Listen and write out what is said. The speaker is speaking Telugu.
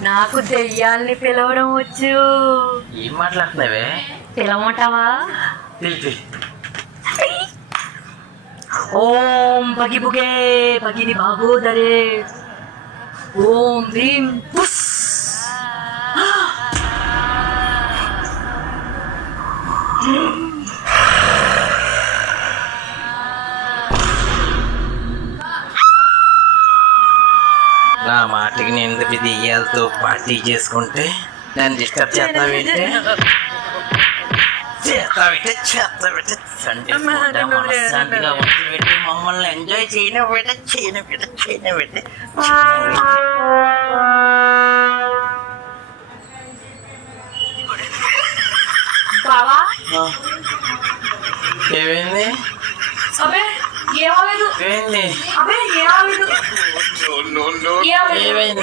నాకు దెయ్యాల్ని పిలవడం వచ్చు. ఏం మాట్లాడుతున్నావే? పిలవమంటావా? పిలిపి. ఓం పగిబుగే పగిని బాగోదరే. ఓం హ్రీం పుస్. నా మాటకి నేను దెయ్యాలతో పార్టీ చేసుకుంటే నన్ను డిస్టర్బ్ చేస్తావేంటే? మనశ్శాంతిగా ఉంచి పెట్టి మమ్మల్ని ఎంజాయ్ చేయను పెట్టి బావా ఏమైంది? అబే ఏమలేదు. ఏమైంది? అబే ఏమలేదు. ఏమైంది?